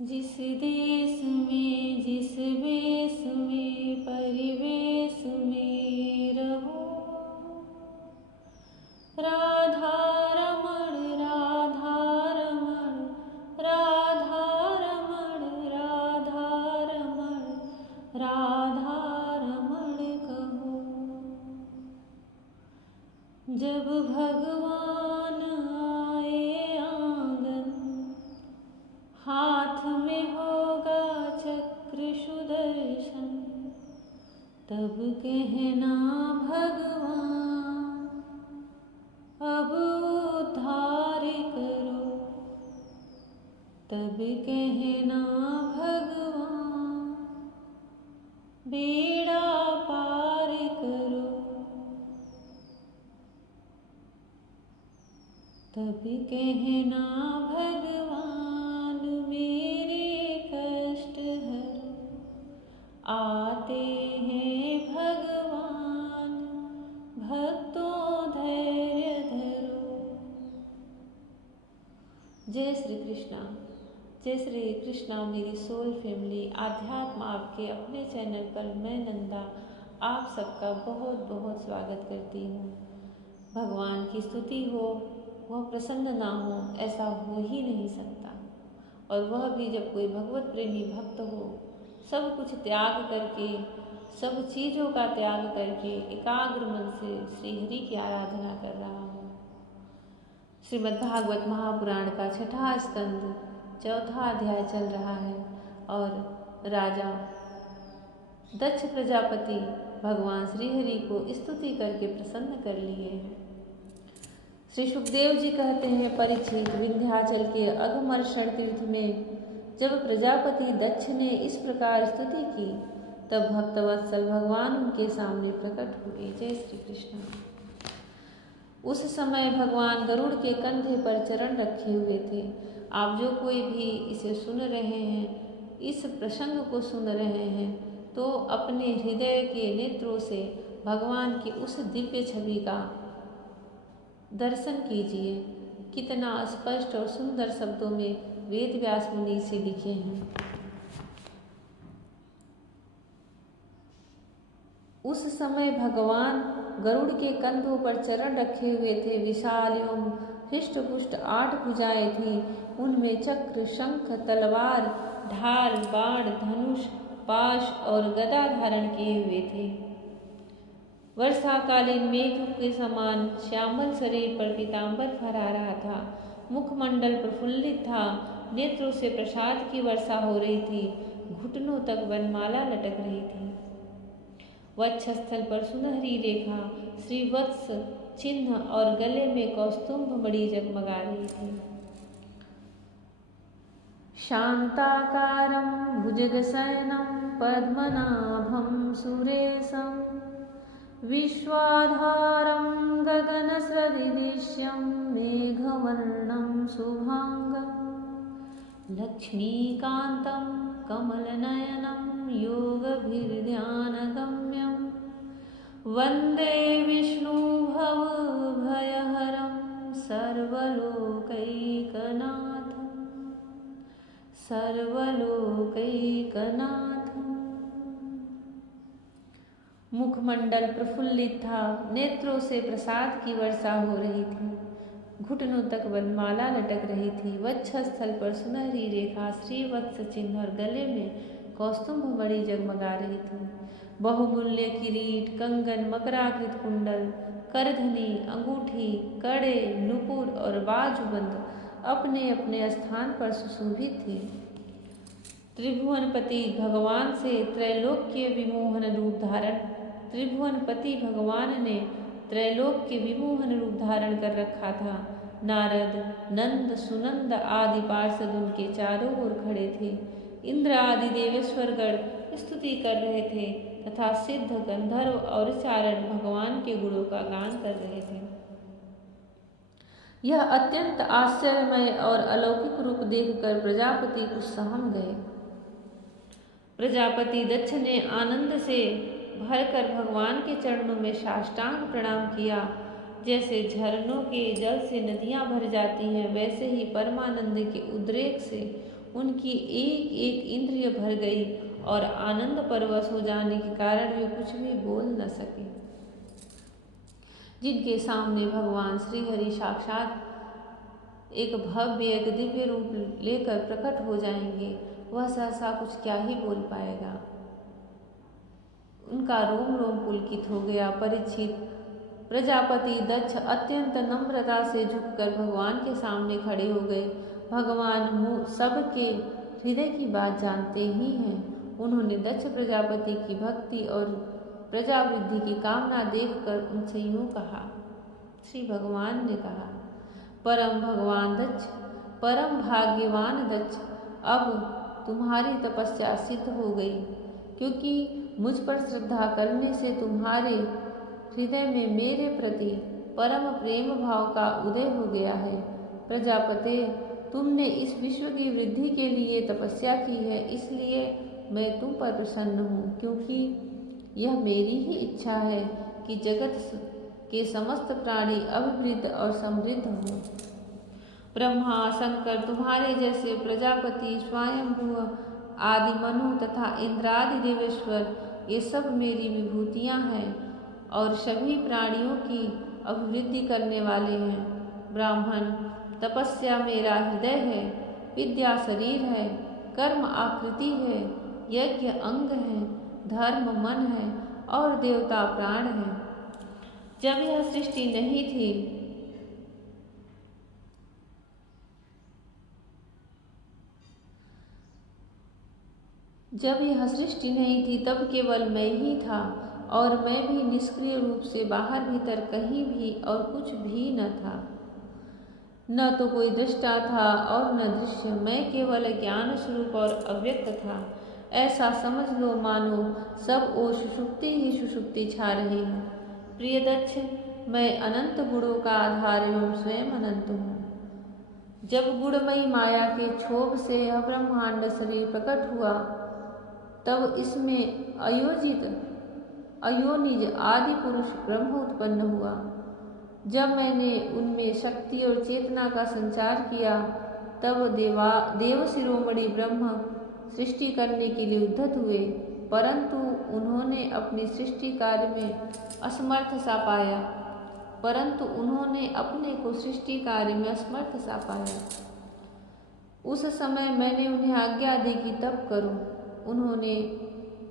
जिस देश में जिस वेश में परिवेश में रहो, राधा रमण राधा रमण राधा रमण राधा रमण राधा रमण कहो। जब भगवान आए आंगन, हाथ में होगा चक्र सुदर्शन, तब कहना भगवान अब उद्धार करो, तब कहना भगवान बेड़ा पार करो, तब कहना भगवान मेरे कष्ट हरो, आते हैं भगवान भक्तों धैर्य धरो। जय श्री कृष्णा। जय श्री कृष्णा मेरी सोल फैमिली। आध्यात्म आपके अपने चैनल पर मैं नंदा आप सबका बहुत बहुत स्वागत करती हूँ। भगवान की स्तुति हो, वह प्रसन्न ना हो, ऐसा हो ही नहीं सकता। और वह भी जब कोई भगवत प्रेमी भक्त हो, सब कुछ त्याग करके, सब चीज़ों का त्याग करके एकाग्र मन से श्री हरि की आराधना कर रहा हो। श्रीमद्भागवत महापुराण का छठा स्कंद चौथा अध्याय चल रहा है और राजा दक्ष प्रजापति भगवान श्री हरि को स्तुति करके प्रसन्न कर लिए हैं। श्री सुखदेव जी कहते हैं, परीक्षित, विंध्याचल के अघमर्षण तीर्थ में जब प्रजापति दक्ष ने इस प्रकार स्तुति की, तब भक्तवत्सल भगवान उनके सामने प्रकट हुए। जय श्री कृष्ण। उस समय भगवान गरुड़ के कंधे पर चरण रखे हुए थे। आप जो कोई भी इसे सुन रहे हैं, इस प्रसंग को सुन रहे हैं, तो अपने हृदय के नेत्रों से भगवान की उस दिव्य छवि का दर्शन कीजिए। कितना स्पष्ट और सुंदर शब्दों में वेद व्यास मुनि से लिखे हैं। उस समय भगवान गरुड़ के कंधों पर चरण रखे हुए थे। विशाल एवं हृष्ट पुष्ट 8 भुजाएं थीं। उनमें चक्र, शंख, तलवार, ढाल, बाण, धनुष, पाश और गदा धारण किए हुए थे। वर्षाकालीन मेघ के समान श्यामल शरीर पर पीतांबर फहरा रहा था। मुखमंडल प्रफुल्लित था। नेत्रों से प्रसाद की वर्षा हो रही थी। घुटनों तक वनमाला लटक रही थी। वक्षस्थल पर सुनहरी रेखा, श्रीवत्स चिन्ह और गले में कौस्तुभ मणि जगमगा रही थी। शांताकारं भुजगशयनं पद्मनाभं सुरेशं, विश्वाधारं गगनसदृश्यं मेघवर्णं शुभांगं, लक्ष्मीकान्तं कमलनयनं योगभिर्ध्यानगम्यं, वन्दे विष्णुभवभयहरं सर्वलोकैकनाथं सर्वलोकैकनाथं। मुखमंडल प्रफुल्लित था। नेत्रों से प्रसाद की वर्षा हो रही थी। घुटनों तक वनमाला लटक रही थी। वक्षस्थल पर सुनहरी रेखा, श्रीवत्स चिन्ह और गले में कौस्तुभ मणि जगमगा रही थी। बहुमूल्य किरीट, कंगन, मकराकृत कुंडल, करधनी, अंगूठी, कड़े, नुपुर और बाजूबंद अपने अपने स्थान पर सुशोभित थे। त्रिभुवनपति भगवान से त्रैलोक्य विमोहन रूप धारण त्रिभुवनपति भगवान ने त्रैलोक्य विमोहन रूप धारण कर रखा था। नारद, नंद, सुनंद आदि पार्षद उनके चारों ओर खड़े थे। इंद्र आदि देवेश्वरगण स्तुति कर रहे थे तथा सिद्ध, गंधर्व और चारण भगवान के गुणों का गान कर रहे थे। यह अत्यंत आश्चर्यमय और अलौकिक रूप देखकर प्रजापति कुछ सहम गए। प्रजापति दक्ष ने आनंद से भरकर भगवान के चरणों में साष्टांग प्रणाम किया। जैसे झरनों के जल से नदियां भर जाती हैं, वैसे ही परमानंद के उद्रेक से उनकी एक एक इंद्रिय भर गई और आनंद परवश हो जाने के कारण वे कुछ भी बोल न सके। जिनके सामने भगवान श्री हरि साक्षात एक भव्य एक दिव्य रूप लेकर प्रकट हो जाएंगे, वह सहसा कुछ क्या ही बोल पाएगा। उनका रोम रोम पुलकित हो गया। परीक्षित प्रजापति दक्ष अत्यंत नम्रता से झुककर भगवान के सामने खड़े हो गए। भगवान सबके हृदय की बात जानते ही हैं। उन्होंने दक्ष प्रजापति की भक्ति और प्रजावृद्धि की कामना देखकर उनसे यूं कहा। श्री भगवान ने कहा, परम भगवान दक्ष, परम भाग्यवान दक्ष, अब तुम्हारी तपस्या सिद्ध हो गई, क्योंकि मुझ पर श्रद्धा करने से तुम्हारे हृदय में मेरे प्रति परम प्रेम भाव का उदय हो गया है। प्रजापते, तुमने इस विश्व की वृद्धि के लिए तपस्या की है, इसलिए मैं तुम पर प्रसन्न हूँ, क्योंकि यह मेरी ही इच्छा है कि जगत के समस्त प्राणी अभिवृद्ध और समृद्ध हों। ब्रह्मा, शंकर, तुम्हारे जैसे प्रजापति, स्वयंभू आदि मनु तथा इंद्रादि देवेश्वर, ये सब मेरी विभूतियाँ हैं और सभी प्राणियों की अभिवृद्धि करने वाले हैं। ब्राह्मण, तपस्या मेरा हृदय है, विद्या शरीर है, कर्म आकृति है, यज्ञ अंग है, धर्म मन है और देवता प्राण है। जब यह सृष्टि नहीं थी तब केवल मैं ही था और मैं भी निष्क्रिय रूप से बाहर भीतर कहीं भी और कुछ भी न था। न तो कोई दृष्टा था और न दृश्य, मैं केवल ज्ञान स्वरूप और अव्यक्त था। ऐसा समझ लो मानो सब ओर सुषुप्ति ही सुषुप्ति छा रही है। प्रिय दक्ष, मैं अनंत गुणों का आधार एवं स्वयं अनंत हूँ। जब गुणमयी माया के क्षोभ से यह ब्रह्मांड शरीर प्रकट हुआ, तब इसमें अयोनिज आदि पुरुष ब्रह्म उत्पन्न हुआ। जब मैंने उनमें शक्ति और चेतना का संचार किया, तब देव शिरोमणि ब्रह्म सृष्टि करने के लिए उद्धत हुए, परंतु उन्होंने अपनी सृष्टि कार्य में असमर्थ सा पाया। उस समय मैंने उन्हें आज्ञा दी कि तप करो।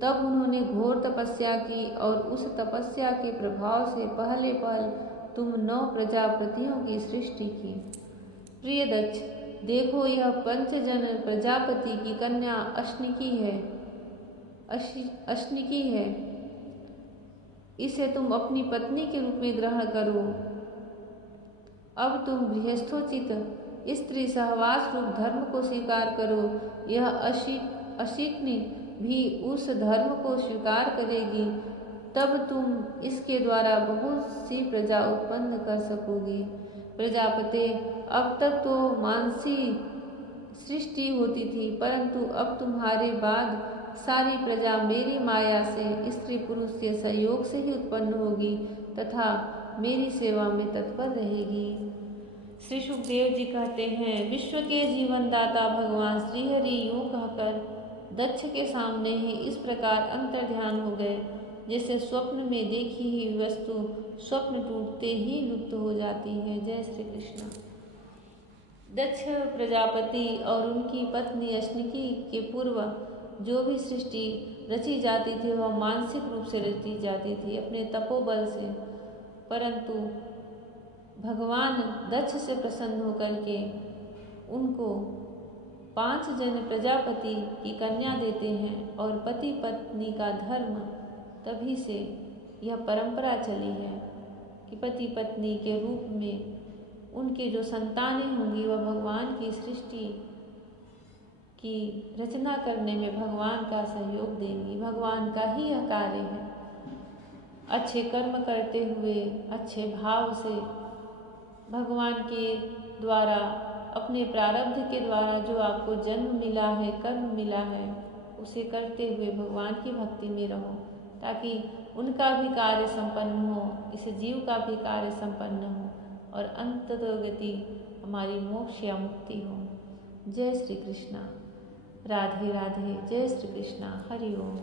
तब उन्होंने घोर तपस्या की और उस तपस्या के प्रभाव से पहले तुम 9 प्रजापतियों की सृष्टि की। प्रिय दक्ष, देखो यह पंचजन प्रजापति की कन्या अश्निकी है। इसे तुम अपनी पत्नी के रूप में ग्रहण करो। अब तुम गृहस्थोचित स्त्री सहवास रूप धर्म को स्वीकार करो। यह अशिक्नी भी उस धर्म को स्वीकार करेगी, तब तुम इसके द्वारा बहुत सी प्रजा उत्पन्न कर सकोगी। प्रजापते, अब तक तो मानसी सृष्टि होती थी, परंतु अब तुम्हारे बाद सारी प्रजा मेरी माया से स्त्री पुरुष के सहयोग से ही उत्पन्न होगी तथा मेरी सेवा में तत्पर रहेगी। श्री सुखदेव जी कहते हैं, विश्व के जीवनदाता भगवान श्रीहरि यूं कहकर दक्ष के सामने ही इस प्रकार अंतर्ध्यान हो गए, जैसे स्वप्न में देखी हुई वस्तु स्वप्न टूटते ही लुप्त हो जाती है। जय श्री कृष्ण। दक्ष प्रजापति और उनकी पत्नी अश्निकी के पूर्व जो भी सृष्टि रची जाती थी वह मानसिक रूप से रची जाती थी अपने तपोबल से, परंतु भगवान दक्ष से प्रसन्न होकर के उनको 5 जन प्रजापति की कन्या देते हैं और पति पत्नी का धर्म तभी से यह परंपरा चली है कि पति पत्नी के रूप में उनके जो संतानें होंगी वह भगवान की सृष्टि की रचना करने में भगवान का सहयोग देंगी। भगवान का ही यह कार्य है। अच्छे कर्म करते हुए अच्छे भाव से भगवान के द्वारा अपने प्रारब्ध के द्वारा जो आपको जन्म मिला है, कर्म मिला है, उसे करते हुए भगवान की भक्ति में रहो, ताकि उनका भी कार्य संपन्न हो, इस जीव का भी कार्य संपन्न हो और अंततः गति हमारी मोक्ष या मुक्ति हो। जय श्री कृष्णा। राधे राधे। जय श्री कृष्णा। हरि ओम।